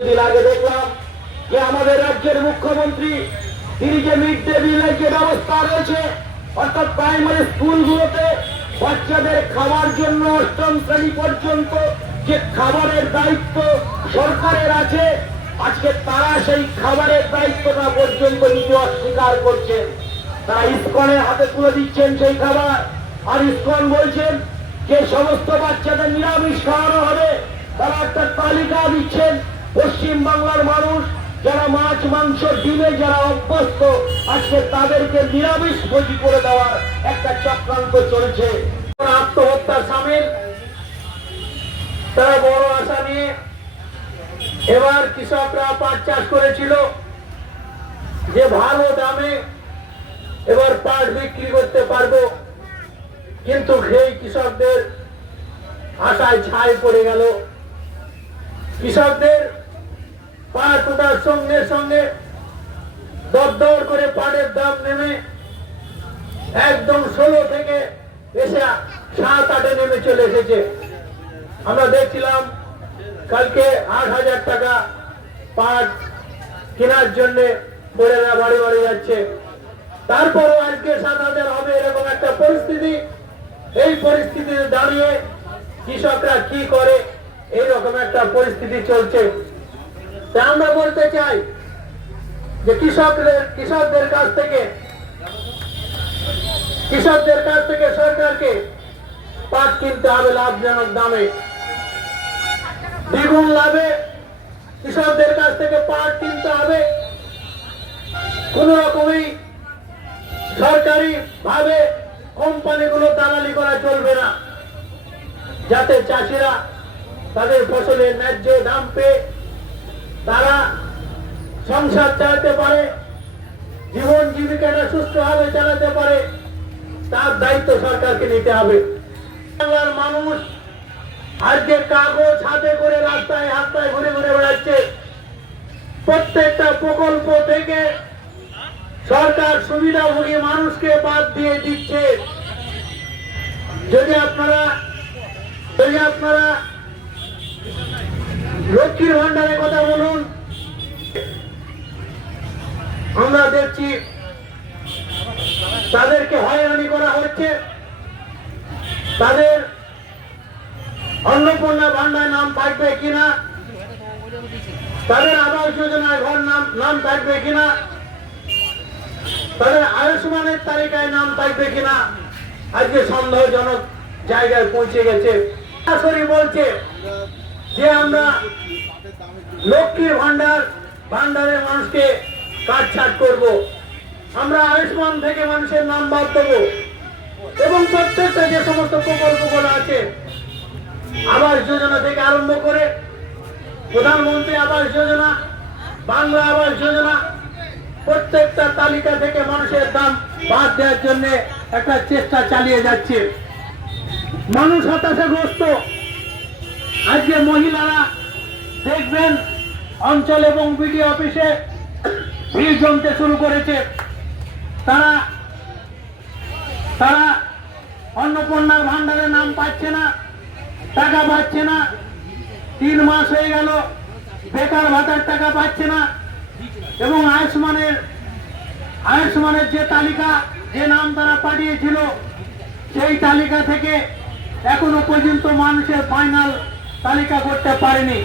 দিন আগে দেখলাম যে আমাদের রাজ্যের মুখ্যমন্ত্রী তিনি যে মিড ডে মিলের যে ব্যবস্থা রয়েছে অর্থাৎ প্রাইমারি স্কুলগুলোতে বাচ্চাদের খাওয়ার জন্য অষ্টম শ্রেণী পর্যন্ত যে খাবারের দায়িত্ব সরকারের আছে, আজকে তারা সেই খাবারের দায়িত্বটা পর্যন্ত নিতে অস্বীকার করছেন। তারা ইসকনের হাতে তুলে দিচ্ছেন সেই খাবার, আর ইসকন বলছেন যে সমস্ত বাচ্চাদের নিরামিষ খাওয়ানো হবে। তারা একটা তালিকা দিচ্ছেন, পশ্চিম বাংলার মানুষ যারা মাছ মাংস ডিমে যারা অভ্যস্ত, আজকে তাদেরকে নিরামিষ ভোজি করে দেওয়ার একটা চক্রান্ত চলছে। আত্মহত্যার সামিল, তারা বড় আশা নিয়ে এবার কৃষকরা পাট চাষ করেছিল যে ভালো দামে এবার পাট বিক্রি করতে পারবো, কিন্তু সেই কৃষকদের আশায় ছাই পড়ে গেল। কৃষকদের পাট ওঠার সঙ্গে সঙ্গে দরদর করে পাটের দাম নেমে একদম 16 থেকে এসে 7-8 নেমে চলে এসেছে। আমরা দেখছিলাম কালকে 8,000 টাকা পাট কেনার জন্য বোনেরা বাড়ি বাড়ি যাচ্ছে। তারপরও আজকে 7,000 হবে এরকম একটা পরিস্থিতি। এই পরিস্থিতিতে দাঁড়িয়ে কৃষকরা কি করে, এইরকম একটা পরিস্থিতি চলছে। তাই আমরা বলতে চাই যে কৃষকদের কাছ থেকে সরকারকে পাট কিনতে হবে লাভজনক দামে, দ্বিগুণ লাভে কৃষকদের কাছ থেকে পাট কিনতে হবে। কোন রকমই সরকারি ভাবে কোম্পানিগুলো দালালি করা চলবে না, যাতে চাষিরা তাদের ফসলের ন্যায্য দাম পেয়ে তারা সংসার চালাতে পারে, জীবন জীবিকাটা সুষ্ঠুভাবে চালাতে পারে, তার দায়িত্ব সরকারকে নিতে হবে। বাংলার মানুষ আজকে কাগজ হাতে করে রাস্তায় ঘুরে ঘুরে বেড়াচ্ছে। প্রত্যেকটা প্রকল্প থেকে সরকার সুবিধাভোগী মানুষকে বাদ দিয়ে দিচ্ছে। যদি আপনারা লক্ষ্মীর ভান্ডারের কথা বলুন, আমরা দেখছি তাদেরকে হয়রানি করা হচ্ছে। তাদের অন্নপূর্ণা ভান্ডার নাম থাকবে কিনা, তাদের আবাস যোজনায় ঘর নাম থাকবে কিনা, তাদের আয়ুষ্মানের তালিকায় নাম থাকবে কিনা, আজকে সন্দেহজনক জায়গায় পৌঁছে গেছে। সরাসরি বলছে যে আমরা লক্ষ্মীর ভান্ডারের মানুষকে কাটছাট করব, আমরা আয়ুষ্মান থেকে মানুষের নাম বাদ দেবো, এবং প্রত্যেকটা যে সমস্ত প্রকল্পগুলো আছে আবাস যোজনা থেকে আরম্ভ করে প্রধানমন্ত্রী আবাস যোজনা, বাংলা আবাস যোজনা, প্রত্যেকটা তালিকা থেকে মানুষের দাম বাদ দেওয়ার জন্য একটা চেষ্টা চালিয়ে যাচ্ছে। মানুষ হতাশাগ্রস্ত। আজকে মহিলারা দেখবেন অঞ্চল এবং বিডিও অফিসে ভিড় জমতে শুরু করেছে। তারা অন্নপূর্ণার ভান্ডারের নাম পাচ্ছে না, টাকা পাচ্ছে না। 3 মাস হয়ে গেল বেকার ভাতার টাকা পাচ্ছে না, এবং আয়ুষ্মানের যে তালিকা, যে নাম তারা পাঠিয়েছিল সেই তালিকা থেকে এখনো পর্যন্ত মানুষের ফাইনাল তালিকা করতে পারেনি।